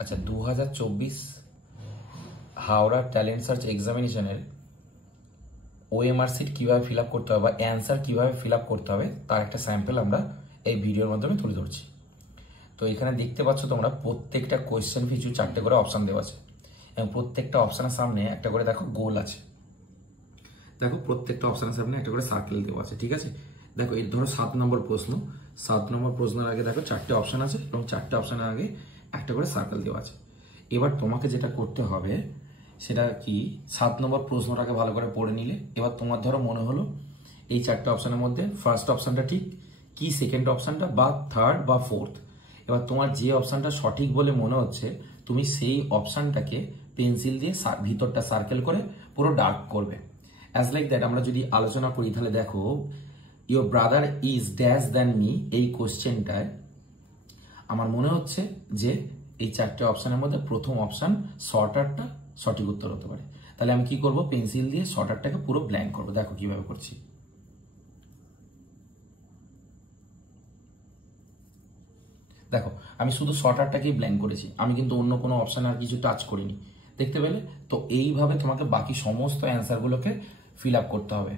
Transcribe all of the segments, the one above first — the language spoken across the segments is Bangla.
আচ্ছা 2024 হাওড়া ট্যালেন্ট সার্চ এক্সামিনেশনের ওএমআর সিট কিভাবে ফিল আপ করতে হবে বা অ্যান্সার কিভাবে ফিল আপ করতে হবে তার একটা স্যাম্পল আমরা এই ভিডিওর মাধ্যমে তুলে ধরছি। তো এখানে দেখতে পাচ্ছ তোমরা প্রত্যেকটা কোয়েশ্চেন পিছু 4টে করে অপশন দেওয়া আছে এবং প্রত্যেকটা অপশনের সামনে একটা করে দেখো গোল আছে। দেখো প্রত্যেকটা অপশনের সামনে একটা করে সার্কেল দেওয়া আছে, ঠিক আছে। দেখো এই ধরো 7 নম্বর প্রশ্ন, 7 নম্বর প্রশ্নের আগে দেখো 4টে অপশন আছে এবং 4টে অপশনের আগে একটা করে সার্কেল দেওয়া আছে। এবার তোমাকে যেটা করতে হবে সেটা কি, 7 নম্বর প্রশ্নটাকে ভালো করে পড়ে নিলে। এবার তোমার ধরো মনে হলো এই 4টে অপশনের মধ্যে ফার্স্ট অপশনটা ঠিক, কি সেকেন্ড অপশনটা বা থার্ড বা ফোর্থ। এবার তোমার যে অপশনটা সঠিক বলে মনে হচ্ছে তুমি সেই অপশনটাকে পেন্সিল দিয়ে ভিতরটা সার্কেল করে পুরো ডার্ক করবে। অ্যাজ লাইক দ্যাট আমরা যদি আলোচনা করি তাহলে দেখো your brother is dash than me, এই কোশ্চেনটায় আমার মনে হচ্ছে যে এই 4টে অপশনের মধ্যে প্রথম অপশন শর্টারটা সঠিক উত্তর হতে পারে। তাহলে আমি কি করব, পেন্সিল দিয়ে শর্টারটাকে পুরো ব্ল্যাঙ্ক করবো। দেখো কিভাবে করছি। দেখো আমি শুধু শর্টারটাকেই ব্ল্যাঙ্ক করেছি, আমি কিন্তু অন্য কোনো অপশন আর কিছু টাচ করিনি, দেখতে পেলে তো। এইভাবে তোমাকে বাকি সমস্ত অ্যান্সারগুলোকে ফিল আপ করতে হবে।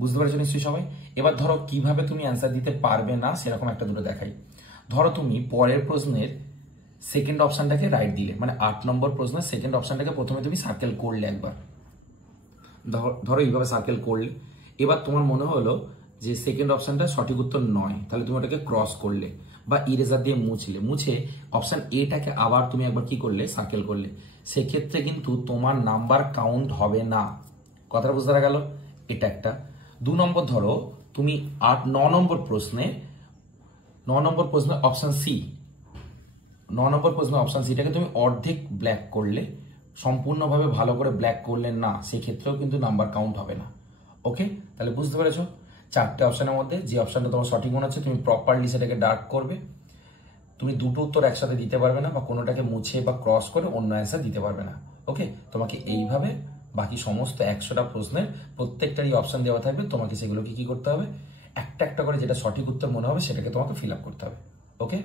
বুঝতে পারছো নিশ্চয়ই সবাই? এবার ধরো কিভাবে তুমি অ্যান্সার দিতে পারবে না সেরকম একটা দুটো দেখাই। ধরো তুমি পরের প্রশ্নের সেকেন্ড অপশনটাকে রাইট দিলে, মানে 8 নম্বর প্রশ্নের সেকেন্ড অপশনটাকে প্রথমে তুমি সার্কেল করলে একবার, ধরো এইভাবে সার্কেল করলে। এবার তোমার মনে হলো যে সেকেন্ড অপশনটা সঠিক উত্তর নয়, তাহলে তুমি ওটাকে ক্রস করলে বা ইরেজার দিয়ে মুছে অপশন এটাকে আবার তুমি একবার কি করলে, সার্কেল করলে। সেক্ষেত্রে কিন্তু তোমার নাম্বার কাউন্ট হবে না। কথাটা বুঝতে গেল? এটা একটা। 2 নম্বর ধরো তুমি 9 নম্বর প্রশ্নে অপশন সি, 9 নম্বর প্রশ্নে অপশন সিটাকে তুমি অর্ধেক ব্ল্যাক করলে, সম্পূর্ণভাবে ভালো করে ব্ল্যাক করলে না, সেক্ষেত্রেও কিন্তু নাম্বার কাউন্ট হবে না। ওকে, তাহলে বুঝতে পেরেছো? 4টে অপশনের মধ্যে যে অপশনটা তোমার সঠিক মনে হচ্ছে তুমি প্রপারলি সেটাকে ডার্ক করবে। তুমি দুটো উত্তর একসাথে দিতে পারবে না বা কোনোটাকে মুছে বা ক্রস করে অন্য অ্যান্সার দিতে পারবে না। ওকে, তোমাকে এইভাবে বাকি সমস্ত 100টা প্রশ্নের প্রত্যেকটারই অপশন দেওয়া থাকবে, তোমাকে সেগুলোকে কি করতে হবে, একটা একটা করে যেটা সঠিক উত্তর মনে হবে সেটাকে তোমাকে ফিল আপ করতে হবে। ওকে।